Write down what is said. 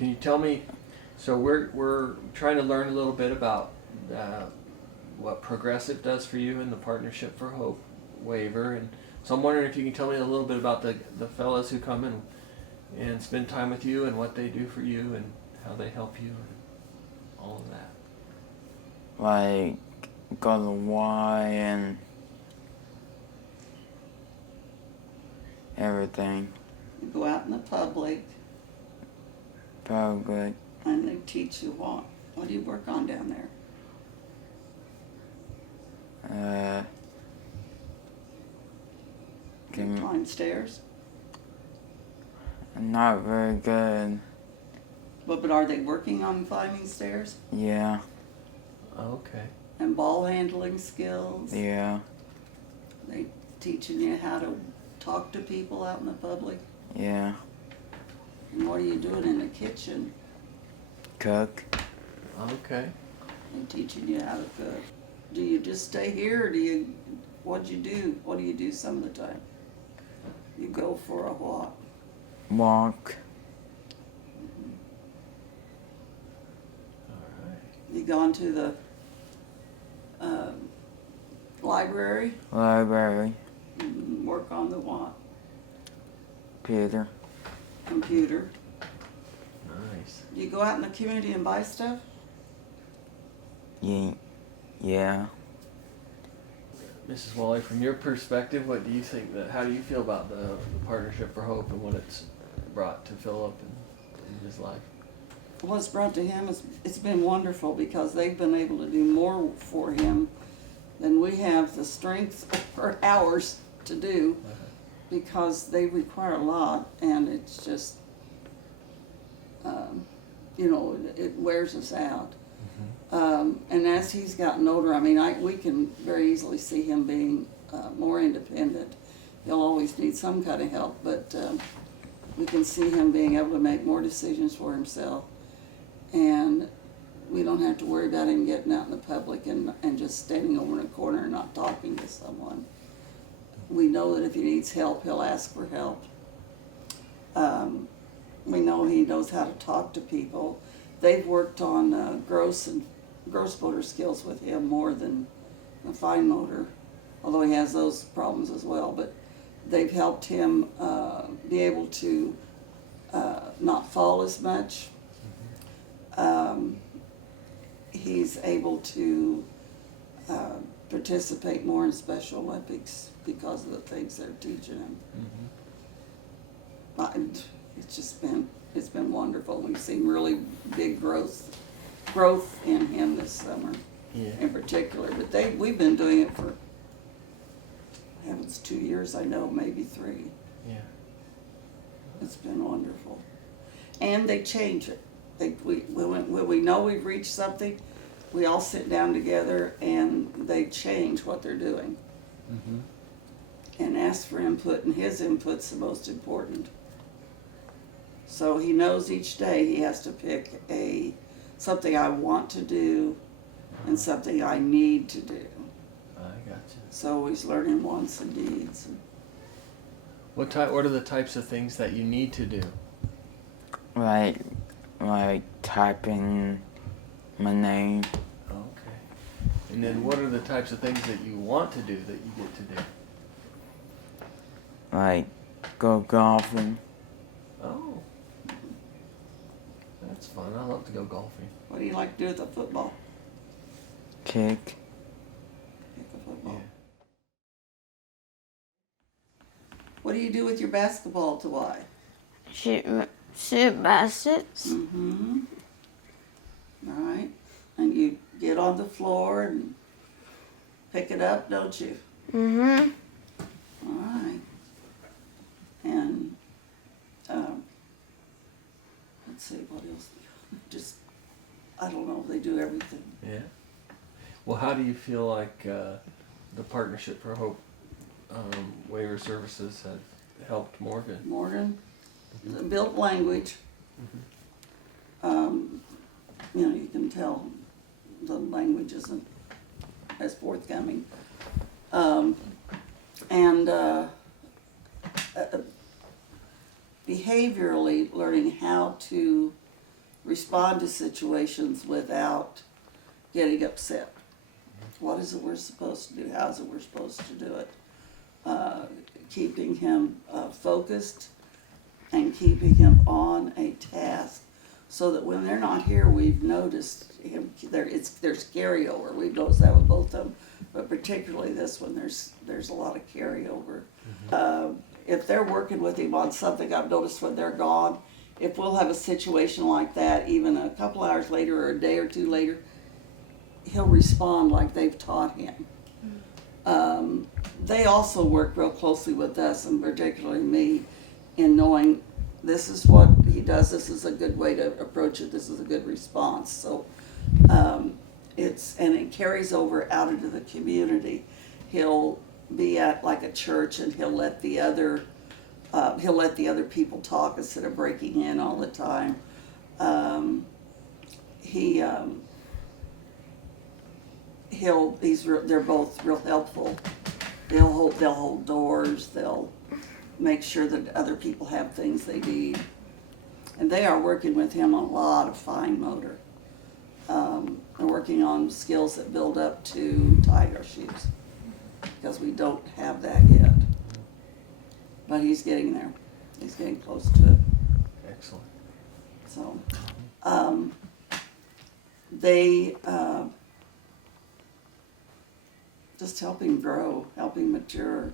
Can you tell me? So we're trying to learn a little bit about what Progressive does for you in the Partnership for Hope waiver, and so I'm wondering if you can tell me a little bit about the fellows who come and spend time with you and what they do for you and how they help you and all of that. Like, go to Y and everything. You go out in the public Probably. and they teach you what. What do you work on down there? Can you climb stairs? Not very good. But are they working on climbing stairs? Yeah. Okay. And ball handling skills? Yeah. They teaching you how to talk to people out in the public? Yeah. And what are you doing in the kitchen? Cook. Okay. They teaching you how to cook. Do you just stay here, or what do you do? What do you do some of the time? You go for a walk. Walk. All right. You gone to the library? Library. And work on the what? Computer. Computer. Nice. Do you go out in the community and buy stuff? Yeah. Mrs. Wally, from your perspective, what do you think how do you feel about the Partnership for Hope and what it's brought to Phillip in his life? What's brought to him it's been wonderful because they've been able to do more for him than we have the strength or hours to do, because they require a lot, and it's just, it wears us out. And as he's gotten older, I mean, we can very easily see him being more independent. He'll always need some kind of help, but we can see him being able to make more decisions for himself. And we don't have to worry about him getting out in the public and just standing over in a corner and not talking to someone. We know that if he needs help, he'll ask for help. We know he knows how to talk to people. They've worked on gross motor skills with him more than the fine motor, although he has those problems as well. But they've helped him be able to not fall as much. He's able to participate more in Special Olympics because of the things they're teaching him. And it's been wonderful. We've seen really big growth in him this summer, in particular. But we've been doing it for, heavens, 2 years, I know, maybe 3. Yeah. It's been wonderful. And they change it. When we know we've reached something, we all sit down together and they change what they're doing. And ask for input, and his input's the most important. So he knows each day he has to pick something I want to do and something I need to do. I gotcha. So he's learning wants and needs. What are the types of things that you need to do? Like typing my name. Okay. And then what are the types of things that you want to do that you get to do? Like go golfing. Oh. That's fun. I love to go golfing. What do you like to do with the football? Kick. Kick the football. Yeah. What do you do with your basketball to why? Shoot baskets. Mm-hmm. All right. And you get on the floor and pick it up, don't you? Mm-hmm. All right. And let's see, what else? I don't know, they do everything. Yeah. Well, how do you feel like the Partnership for Hope waiver services have helped Morgan? Morgan, built language. You can tell the language isn't as forthcoming. Behaviorally learning how to respond to situations without getting upset. What is it we're supposed to do? How is it we're supposed to do it? Keeping him focused and keeping him on a task, so that when they're not here, we've noticed him. There's carryover. We've noticed that with both of them, but particularly this one, there's a lot of carryover. If they're working with him on something, I've noticed when they're gone, if we'll have a situation like that, even a couple hours later or a day or two later, he'll respond like they've taught him. They also work real closely with us, and particularly me, in knowing this is what he does, this is a good way to approach it, this is a good response. So it carries over out into the community. He'll be at like a church, and he'll let the other people talk instead of breaking in all the time. They're both real helpful. They'll hold doors. They'll make sure that other people have things they need. And they are working with him on a lot of fine motor. They're working on skills that build up to tying our shoes, because we don't have that yet. But he's getting there. He's getting close to it. Excellent. So, they just help him grow, help him mature.